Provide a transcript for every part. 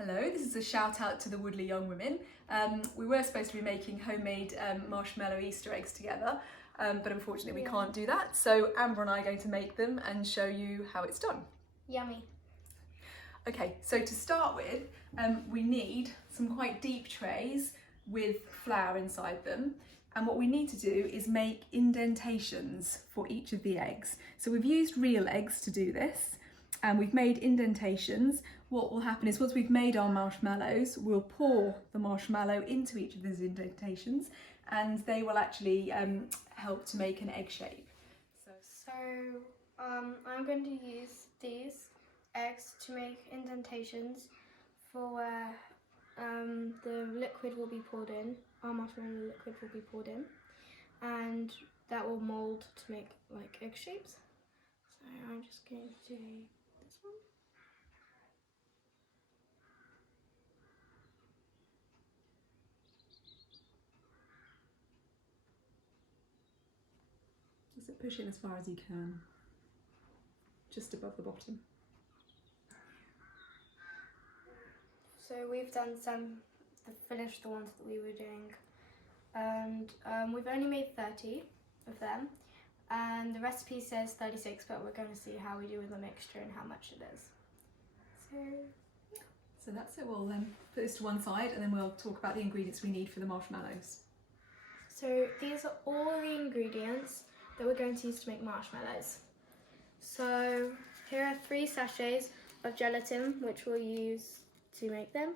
Hello, this is a shout out to the Woodley Young Women. We were supposed to be making homemade marshmallow Easter eggs together, but unfortunately we can't do that. So Amber and I are going to make them and show you how it's done. Yummy. Okay, so to start with, we need some quite deep trays with flour inside them. And what we need to do is make indentations for each of the eggs. So we've used real eggs to do this, and we've made indentations. What will happen is once we've made our marshmallows, we'll pour the marshmallow into each of these indentations, and they will actually help to make an egg shape. So I'm going to use these eggs to make indentations for where the liquid will be poured in, our marshmallow liquid will be poured in, and that will mould to make like egg shapes. So I'm just going to do this one. Just push in as far as you can, just above the bottom. So we've done finished the ones that we were doing, and we've only made 30 of them, and the recipe says 36, but we're going to see how we do with the mixture and how much it is. So that's it. We'll put this to one side and then we'll talk about the ingredients we need for the marshmallows. So these are all the ingredients that we're going to use to make marshmallows. So here are 3 sachets of gelatin, which we'll use to make them.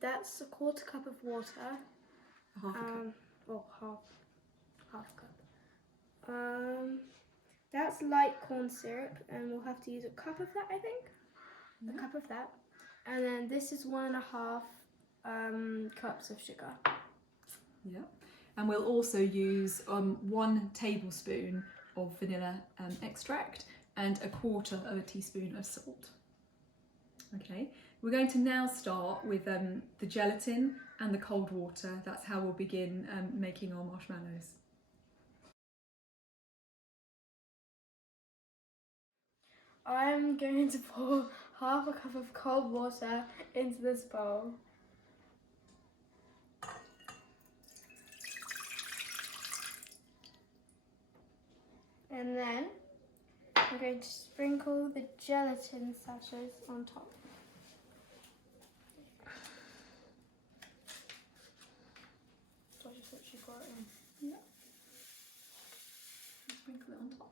That's a 1/4 cup of water. Half a cup. Or half cup. That's light corn syrup, and we'll have to use a cup of that, I think. A cup of that. And then this is 1.5 cups of sugar. Yeah. And we'll also use 1 tablespoon of vanilla extract and 1/4 of a teaspoon of salt. Okay, we're going to now start with the gelatin and the cold water. That's how we'll begin making our marshmallows. I'm going to pour half a cup of cold water into this bowl. And then I'm going to sprinkle the gelatin sachets on top. So I just literally pour it in. Yeah. Sprinkle it on top.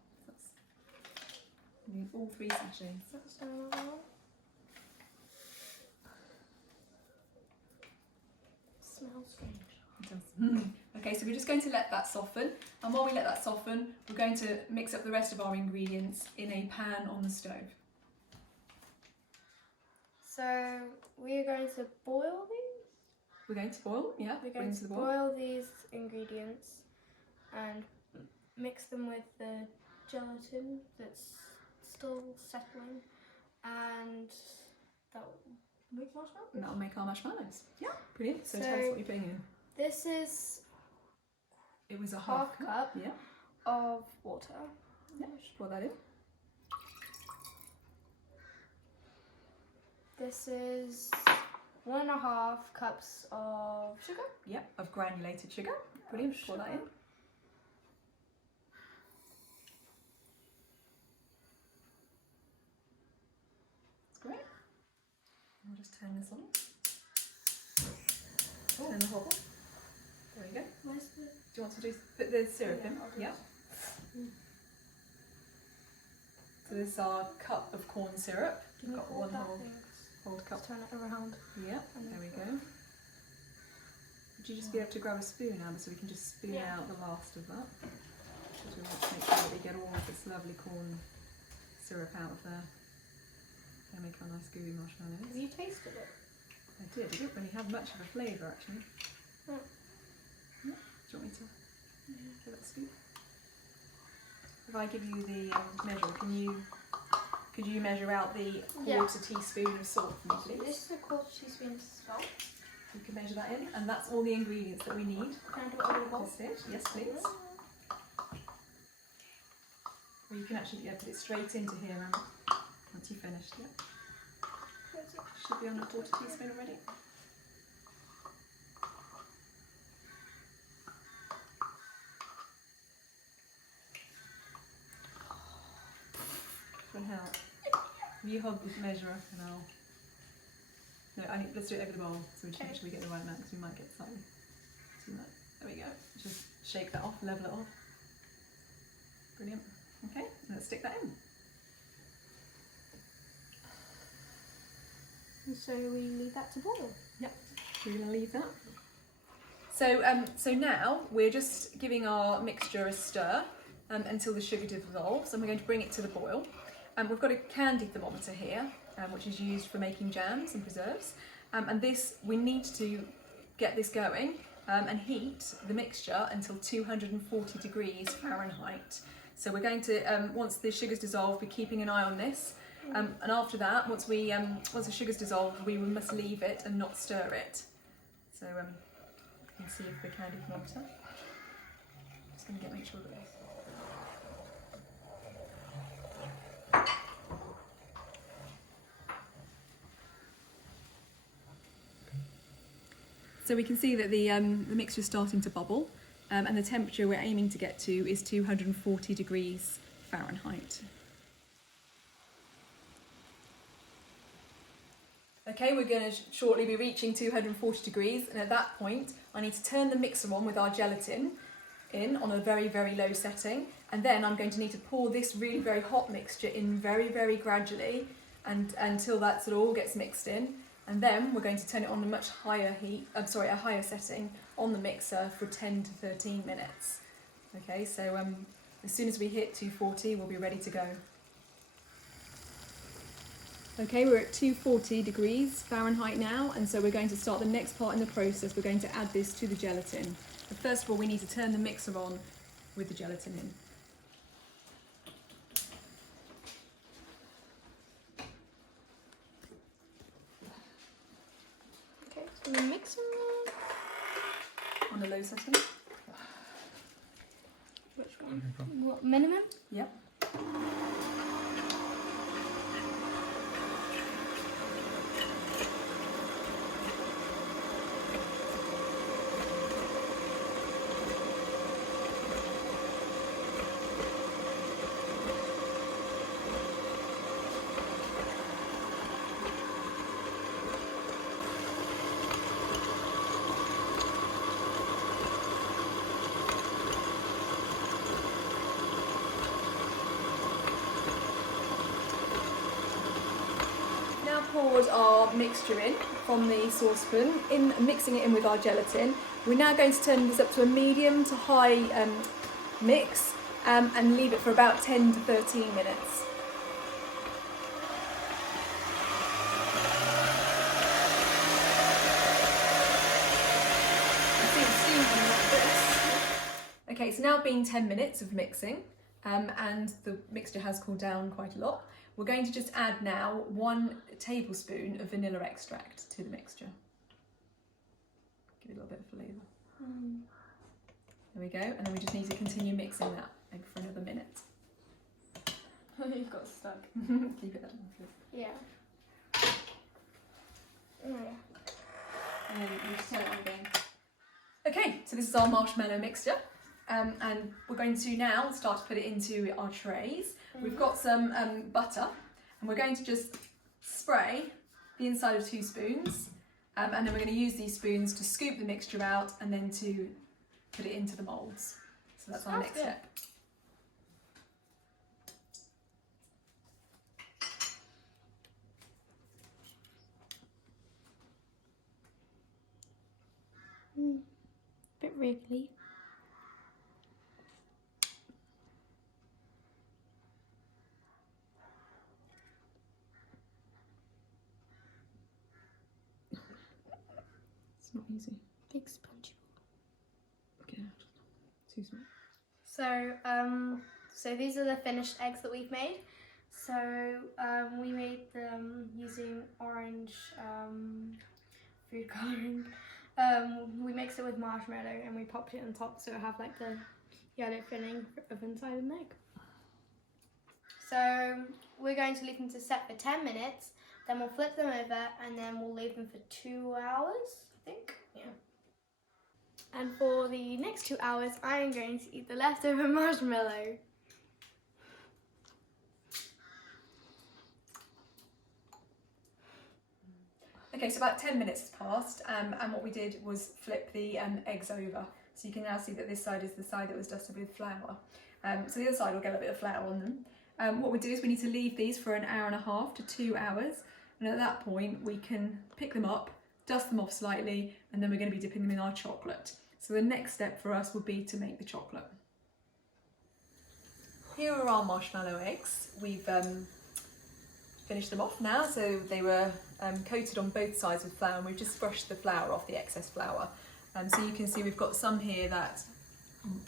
We need all 3 sachets. That's another one. Smells strange. It does. Okay, so we're just going to let that soften, and while we let that soften, we're going to mix up the rest of our ingredients in a pan on the stove. So we're going to boil these? We're going to boil, yeah. We're going to boil these ingredients and mix them with the gelatin that's still settling, and that will make marshmallows. And that'll make our marshmallows. Yeah, brilliant. So tell us what you're putting in. This is It was a half cup yeah. of water. Yeah, just pour that in. This is 1.5 cups of sugar. Yep, of granulated sugar. Brilliant, pour that in. That's great. I'll just turn this on. Turn the hobble. There we go. Where's the... Do you want to put the syrup in? Yeah. So this is our cup of corn syrup. We've got 1 whole cup. Just turn it around. Yeah, there we go. Would you just be able to grab a spoon, Amber, so we can just spoon out the last of that? Because we want to make sure that we get all of this lovely corn syrup out of there. They make our nice gooey marshmallows. Have you tasted it? I did. It didn't really have much of a flavour, actually. Oh. Yeah. Do you want me to give it a scoop? If I give you the measure, could you measure out the 1/4 teaspoon of salt for me, please? This is a 1/4 teaspoon of salt. You can measure that in, and that's all the ingredients that we need. Can I do it on the bowl? Yes, please. Or you can actually put it straight into here, Amber, once you've finished. Yeah. Should be on a 1/4 teaspoon already. Can help. You hold the measure up and I'll. No, let's do it over the bowl so we make sure we get the right amount because we might get slightly too much. There we go. Just shake that off, level it off. Brilliant. Okay, let's stick that in. And so we leave that to boil. Yep, we're going to leave that. So now we're just giving our mixture a stir until the sugar dissolves, and we're going to bring it to the boil. We've got a candy thermometer here, which is used for making jams and preserves. And this, we need to get this going and heat the mixture until 240 degrees Fahrenheit. So we're going to, once the sugar's dissolved, we're keeping an eye on this. And after that, once the sugar's dissolved, we must leave it and not stir it. So you can see if the candy thermometer. Just going to make sure that. So we can see that the mixture is starting to bubble, and the temperature we're aiming to get to is 240 degrees Fahrenheit. Okay, we're going to shortly be reaching 240 degrees, and at that point I need to turn the mixer on with our gelatin in on a very, very low setting, and then I'm going to need to pour this really very hot mixture in very, very gradually and until that sort of all gets mixed in. And then we're going to turn it on a much higher a higher setting on the mixer for 10 to 13 minutes. Okay, so as soon as we hit 240, we'll be ready to go. Okay, we're at 240 degrees Fahrenheit now, and so we're going to start the next part in the process. We're going to add this to the gelatin. But first of all, we need to turn the mixer on with the gelatin in. So the mixer on a low setting. Which one? What, minimum? Yep. Poured our mixture in from the saucepan, mixing it in with our gelatin. We're now going to turn this up to a medium to high mix and leave it for about 10 to 13 minutes. Okay, so now it's been 10 minutes of mixing and the mixture has cooled down quite a lot. We're going to just add now 1 tablespoon of vanilla extract to the mixture. Give it a little bit of flavour. There we go, and then we just need to continue mixing that for another minute. You've got stuck. Keep it that way. Yeah. And then we'll just turn it on again. Okay, so this is our marshmallow mixture. And we're going to now start to put it into our trays. We've got some butter, and we're going to just spray the inside of 2 spoons, and then we're going to use these spoons to scoop the mixture out and then to put it into the moulds. So that's our next step. Bit wriggly. It's not easy. Big spongy. Okay, too small. So these are the finished eggs that we've made. So we made them using orange food colouring. We mixed it with marshmallow and we popped it on top so it have like the yellow filling of inside an egg. So we're going to leave them to set for 10 minutes Then we'll flip them over and then we'll leave them for 2 hours, I think. Yeah. And for the next 2 hours, I am going to eat the leftover marshmallow. Okay, so about 10 minutes has passed, and what we did was flip the eggs over. So you can now see that this side is the side that was dusted with flour. So the other side will get a bit of flour on them. What we do is we need to leave these for an hour and a half to 2 hours, and at that point we can pick them up, dust them off slightly, and then we're going to be dipping them in our chocolate. So the next step for us would be to make the chocolate. Here are our marshmallow eggs. We've finished them off now, so they were coated on both sides with flour, and we've just brushed the flour off, the excess flour. So you can see we've got some here that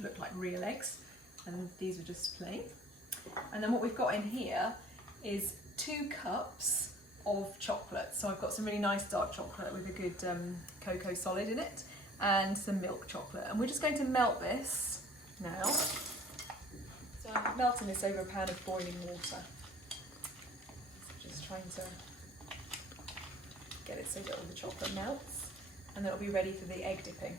look like real eggs, and these are just plain. And then what we've got in here is 2 cups of chocolate. So I've got some really nice dark chocolate with a good cocoa solid in it, and some milk chocolate. And we're just going to melt this now. So I'm melting this over a pan of boiling water. Just trying to get it so that all the chocolate melts, and then it'll be ready for the egg dipping.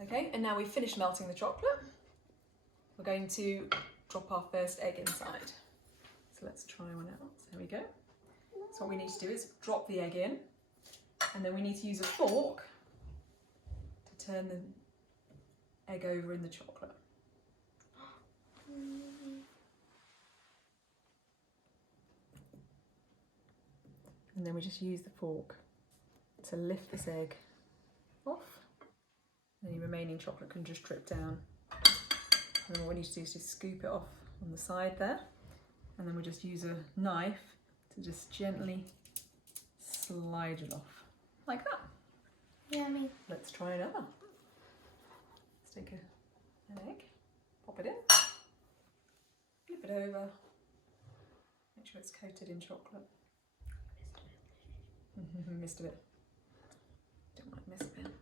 Okay, and now we've finished melting the chocolate. We're going to drop our first egg inside. So let's try one out. There we go. So what we need to do is drop the egg in, and then we need to use a fork to turn the egg over in the chocolate. And then we just use the fork to lift this egg off. Any remaining chocolate can just drip down. And then what we need to do is just scoop it off on the side there. And then we just use a knife to just gently slide it off, like that. Yummy. Let's try another. Let's take an egg, pop it in, flip it over, make sure it's coated in chocolate. Missed a bit. Don't want to miss a bit.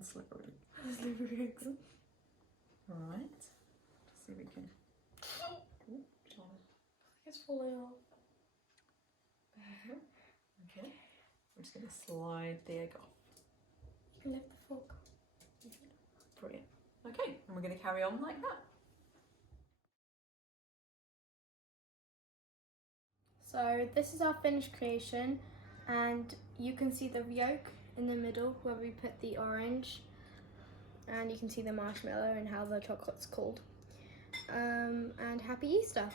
Slippery. Slippery eggs. Right. Let's see if we can. Ooh, It's falling off. Okay. We're just going to slide the egg off. You can lift the fork. Brilliant. Okay, and we're going to carry on like that. So this is our finished creation, and you can see the yolk in the middle where we put the orange, and you can see the marshmallow and how the chocolate's cooled. And happy Easter!